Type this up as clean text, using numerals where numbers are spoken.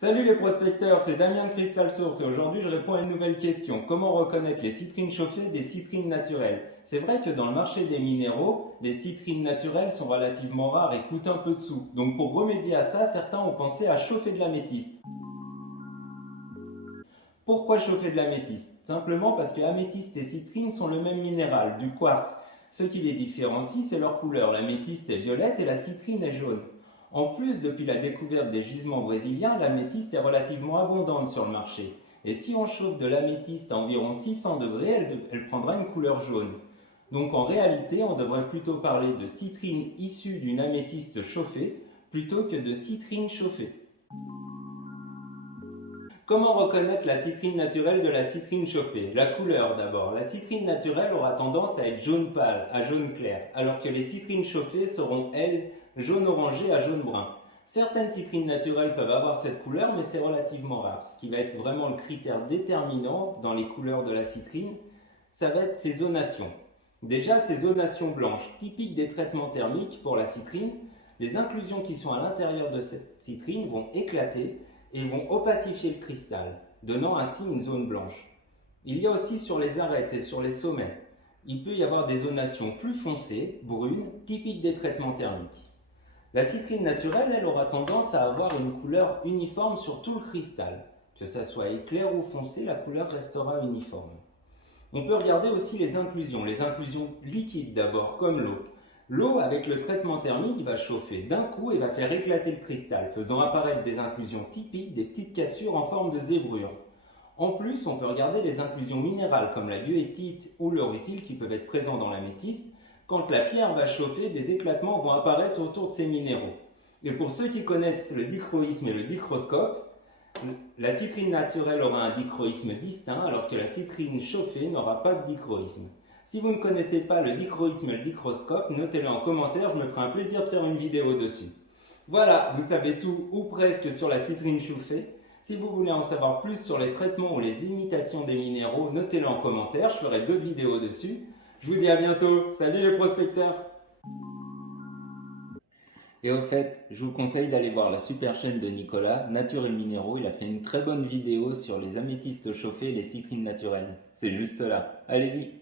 Salut les prospecteurs, c'est Damien de Crystal Source et aujourd'hui je réponds à une nouvelle question. Comment reconnaître les citrines chauffées des citrines naturelles? C'est vrai que dans le marché des minéraux, les citrines naturelles sont relativement rares et coûtent un peu de sous. Donc pour remédier à ça, certains ont pensé à chauffer de l'améthyste. Pourquoi chauffer de l'améthyste? Simplement parce que améthyste et citrine sont le même minéral, du quartz. Ce qui les différencie, c'est leur couleur. L'améthyste est violette et la citrine est jaune. En plus, depuis la découverte des gisements brésiliens, l'améthyste est relativement abondante sur le marché. Et si on chauffe de l'améthyste à environ 600 degrés, elle prendra une couleur jaune. Donc en réalité, on devrait plutôt parler de citrine issue d'une améthyste chauffée plutôt que de citrine chauffée. Comment reconnaître la citrine naturelle de la citrine chauffée? La couleur d'abord. La citrine naturelle aura tendance à être jaune pâle, à jaune clair, alors que les citrines chauffées seront, elles, jaune orangé à jaune brun. Certaines citrines naturelles peuvent avoir cette couleur, mais c'est relativement rare. Ce qui va être vraiment le critère déterminant dans les couleurs de la citrine, ça va être ses zonations. Déjà, ces zonations blanches, typiques des traitements thermiques pour la citrine, les inclusions qui sont à l'intérieur de cette citrine vont éclater et vont opacifier le cristal, donnant ainsi une zone blanche. Il y a aussi sur les arêtes et sur les sommets, il peut y avoir des zonations plus foncées, brunes, typiques des traitements thermiques. La citrine naturelle, elle aura tendance à avoir une couleur uniforme sur tout le cristal. Que ça soit éclair ou foncé, la couleur restera uniforme. On peut regarder aussi les inclusions liquides d'abord, comme l'eau. L'eau, avec le traitement thermique, va chauffer d'un coup et va faire éclater le cristal, faisant apparaître des inclusions typiques, des petites cassures en forme de zébrure. En plus, on peut regarder les inclusions minérales comme la bioétite ou le rutile qui peuvent être présents dans l'améthyste. Quand la pierre va chauffer, des éclatements vont apparaître autour de ces minéraux. Et pour ceux qui connaissent le dichroïsme et le dichroscope, la citrine naturelle aura un dichroïsme distinct alors que la citrine chauffée n'aura pas de dichroïsme. Si vous ne connaissez pas le dichroïsme et le dichroscope, notez-le en commentaire, je me ferai un plaisir de faire une vidéo dessus. Voilà, vous savez tout ou presque sur la citrine chauffée. Si vous voulez en savoir plus sur les traitements ou les imitations des minéraux, notez-le en commentaire, je ferai 2 vidéos dessus. Je vous dis à bientôt, salut les prospecteurs! Et au fait, je vous conseille d'aller voir la super chaîne de Nicolas, Nature et Minéraux. Il a fait une très bonne vidéo sur les améthystes chauffés et les citrines naturelles. C'est juste là. Allez-y!